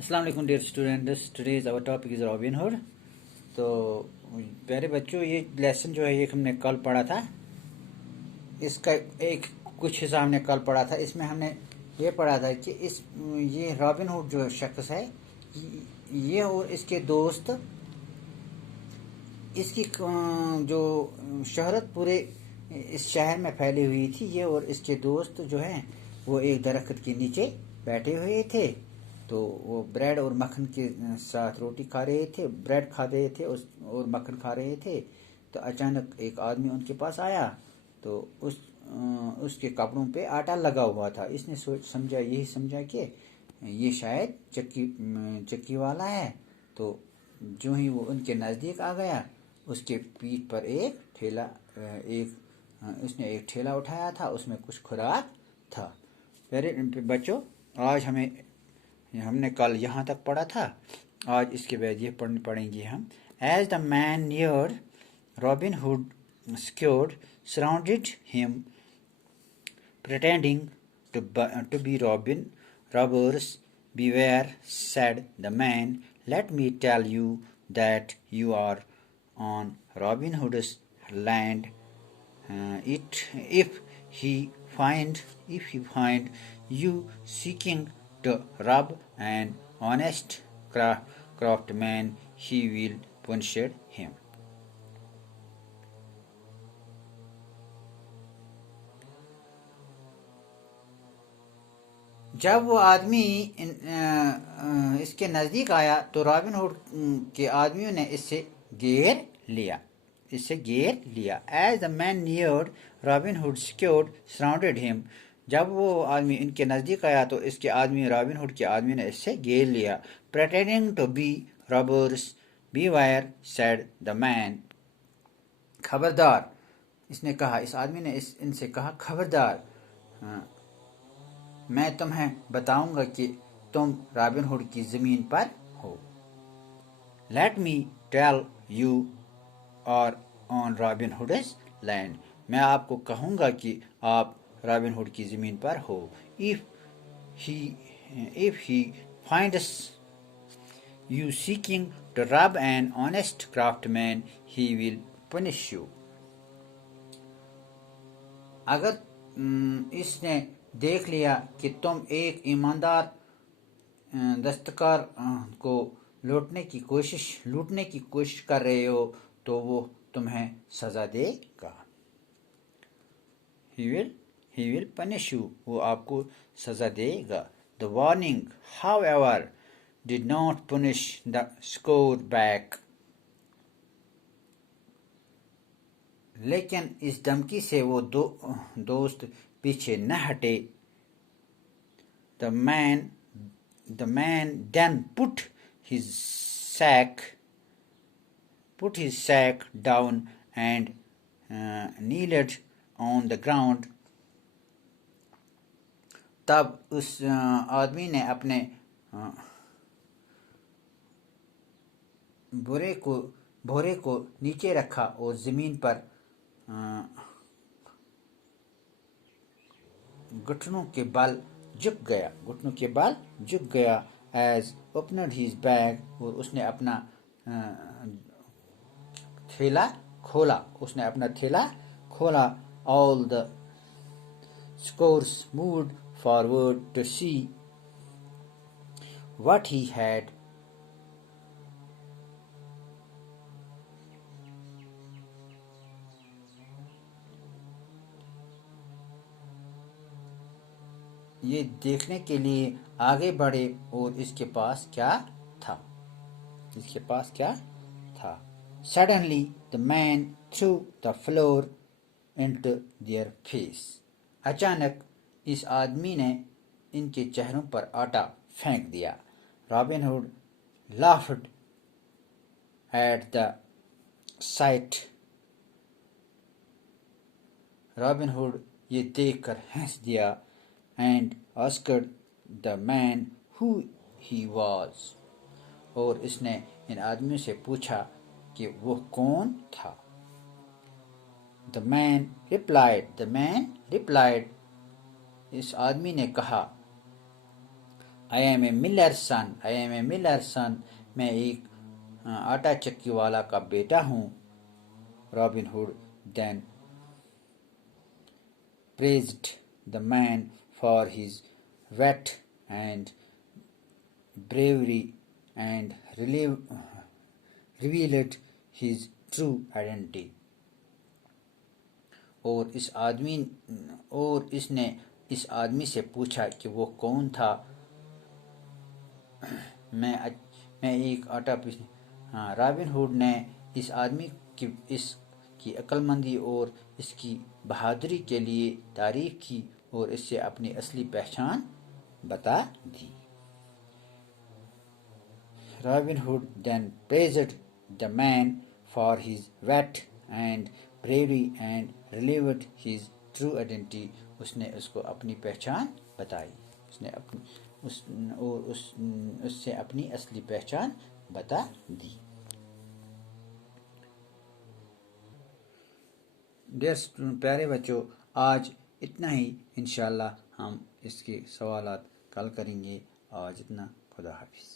अस्सलाम वालेकुम dear students, today's our topic is Robin Hood. तो प्यारे बच्चों, ये लेसन जो है ये हमने कल पढ़ा था। इसका एक कुछ हिस्सा हमने कल पढ़ा था। इसमें हमने ये पढ़ा था कि ये रॉबिन हुड जो शख्स है, ये और इसके दोस्त, इसकी जो शहरत पूरे इस शहर में फैली हुई थी। ये और इसके दोस्त जो हैं वो एक दरख्त के नीचे बैठे हुए थे। तो वो ब्रेड और मक्खन के साथ रोटी खा रहे थे, ब्रेड खा रहे थे और मक्खन खा रहे थे। तो अचानक एक आदमी उनके पास आया। तो उसके कपड़ों पे आटा लगा हुआ था। इसने यही समझा कि ये शायद चक्की वाला है। तो जो ही वो उनके नज़दीक आ गया, उसके पीठ पर उसने एक ठेला उठाया था, उसमें कुछ खुराक था। प्यारे बच्चों, आज हमने कल यहाँ तक पढ़ा था। आज इसके बाद ये पढ़ेंगे हम। As the man near Robin Hood secured surrounded him pretending to be robbers. Beware, said the man. Let me tell you that you are on Robin Hood's land. If he find you seeking to rob an honest craftsman, he will punish him. जब वो आदमी इसके नज़दीक आया तो robin hood के आदमियों ने इससे घेर लिया। As the man neared Robin Hood secured surrounded him. जब वो आदमी इनके नज़दीक आया तो इसके आदमी रॉबिन हुड के आदमी ने इससे घेर लिया। Pretending to be robbers, beware, said the man. खबरदार, इसने कहा, इस आदमी ने इनसे कहा, खबरदार, मैं तुम्हें बताऊंगा कि तुम रॉबिन हुड की ज़मीन पर हो। Let me tell you are on Robin Hood's land. मैं आपको कहूंगा कि आप रॉबिन हुड की ज़मीन पर हो। If he finds you seeking to rob an honest craftsman, he will punish you. अगर इसने देख लिया कि तुम एक ईमानदार दस्तकार को लूटने की कोशिश कर रहे हो, तो वो तुम्हें सजा देगा। He will punish you. वो आपको सजा देगा। The warning, however, did not punish the score back. लेकिन इस धमकी से वो दोस्त पीछे न हटे। The man then put his sack down and kneeled on the ground. तब उस आदमी ने अपने बोरे को नीचे रखा और ज़मीन पर घुटनों के बल झुक गया। एज ओपनड हिज बैग, और उसने अपना थैला खोला। All the scores moved forward to see what he had. ये देखने के लिए आगे बढ़े और इसके पास क्या था। Suddenly the man threw the flour into their face. अचानक इस आदमी ने इनके चेहरों पर आटा फेंक दिया। Robin Hood laughed at the sight. Robin Hood ये देखकर हंस दिया। And asked the man who he was. और इसने इन आदमियों से पूछा कि वो कौन था। The man replied. इस आदमी ने कहा, I am a miller's son. I am a miller's son. میں ایک آٹا چکی والا کا بیٹا ہوں. Robin Hood then praised the man for his wit and bravery and revealed his true identity. اور اس نے اس آدمی سے پوچھا کہ وہ کون تھا. میں ایک آٹا رابن ہوڈ نے اس آدمی کی عقل مندی اور اس کی بہادری کے لیے تعریف کی اور اس سے اپنی اصلی پہچان بتا دی. Robin Hood then praised the man for his wit and bravery and revealed his true identity. اس نے اس کو اپنی پہچان بتائی. اس سے اپنی اصلی پہچان بتا دی. پیارے بچوں، آج اتنا ہی. انشاءاللہ ہم اس کے سوالات کل کریں گے. آج اتنا. خدا حافظ.